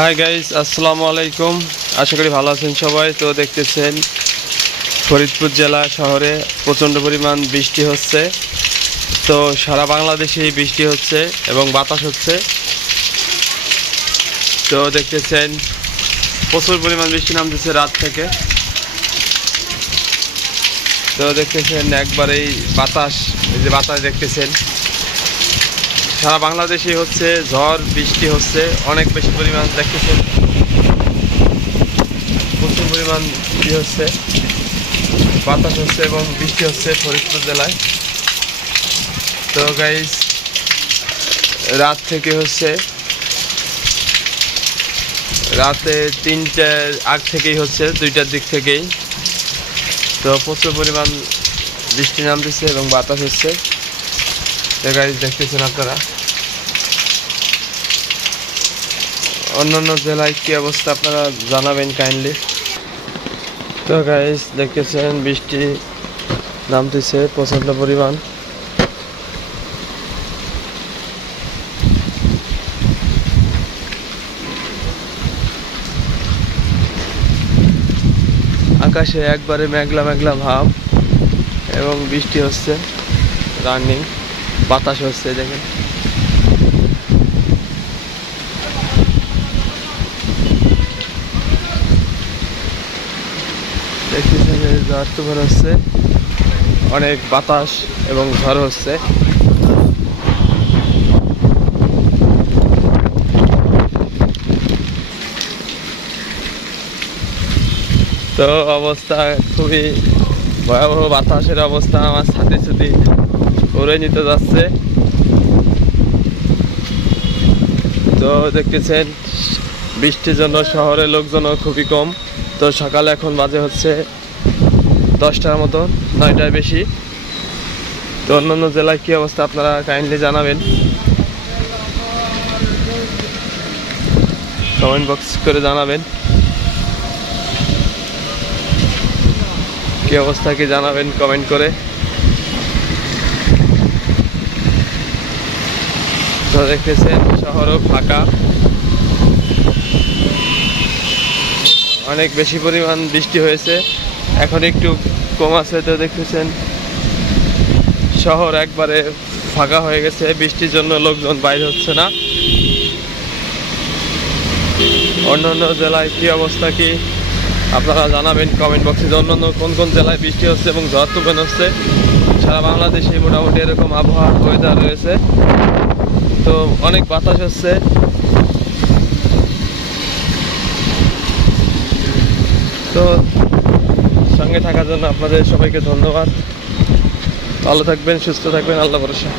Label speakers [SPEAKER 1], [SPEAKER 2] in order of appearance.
[SPEAKER 1] Hi guys আসসালামু আলাইকুম আশা করি ভালো আছেন সবাই। তো দেখতেছেন, ফরিদপুর জেলা শহরে প্রচণ্ড পরিমাণ বৃষ্টি হচ্ছে। তো সারা বাংলাদেশেই বৃষ্টি হচ্ছে এবং বাতাস হচ্ছে। তো দেখতেছেন, প্রচুর পরিমাণ বৃষ্টি নামতেছে রাত থেকে। তো দেখতেছেন, একবারেই বাতাস, এই যে বাতাস দেখতেছেন। সারা বাংলাদেশে হচ্ছে, ঝড়, বৃষ্টি হচ্ছে, অনেক বেশি পরিমাণ দেখতেছেন প্রচুর পরিমাণ বৃষ্টি হচ্ছে, বাতাস হচ্ছে এবং বৃষ্টি হচ্ছে ফরিদপুর জেলায়। তো গাইজ রাত থেকে হচ্ছে, রাতে তিনটার আগ থেকেই হচ্ছে, দুইটার দিক থেকেই। তো প্রচুর পরিমাণ বৃষ্টি নামতেছে এবং বাতাস হচ্ছে। গাইজ দেখতেছেন আপনারা? অন্যান্য জেলায় কি অবস্থা আপনারা জানাবেন কাইন্ডলি তো গাইজ দেখতেছেন বৃষ্টি নামতেছে, প্রচণ্ড পরিমাণ। আকাশে একবারে মেঘলা মেঘলা ভাব এবং বৃষ্টি হচ্ছে রানিং বাতাস হচ্ছে, দেখেন। হচ্ছে, অনেক বাতাস এবং ঝড় হচ্ছে। তো অবস্থা খুবই ভয়াবহ বাতাসের অবস্থা আমার সাথে সাথে উড়ে নিতে যাচ্ছে। তো দেখতেছেন, বৃষ্টির জন্য শহরের লোকজনও খুবই কম। তো সকালে এখন বাজে হচ্ছে দশটার মতো, নয়টার বেশি। তো অন্যান্য জেলায় কী অবস্থা আপনারা কাইন্ডলি জানাবেন। কমেন্ট বক্স করে জানাবেন। কি অবস্থা কি জানাবেন কমেন্ট করে। তো দেখতেছেন শহরও ফাঁকা অনেক বেশি পরিমাণ বৃষ্টি হয়েছে। এখন একটু কম আছে তো দেখতেছেন। শহর একবারে ফাঁকা হয়ে গেছে, বৃষ্টির জন্য লোকজন বাইরে হচ্ছে না। অন্যান্য জেলায় কি অবস্থা কি? আপনারা জানাবেন কমেন্ট বক্সে যে অন্যান্য কোন কোন জেলায় বৃষ্টি হচ্ছে এবং ঝড় তুফান হচ্ছে। সারা বাংলাদেশে মোটামুটি এরকম আবহাওয়া ওয়েদার রয়েছে। তো অনেক বাতাস হচ্ছে তো সঙ্গে থাকার জন্য আপনাদের সবাইকে ধন্যবাদ। ভালো থাকবেন, সুস্থ থাকবেন, আল্লাহ ভরসা।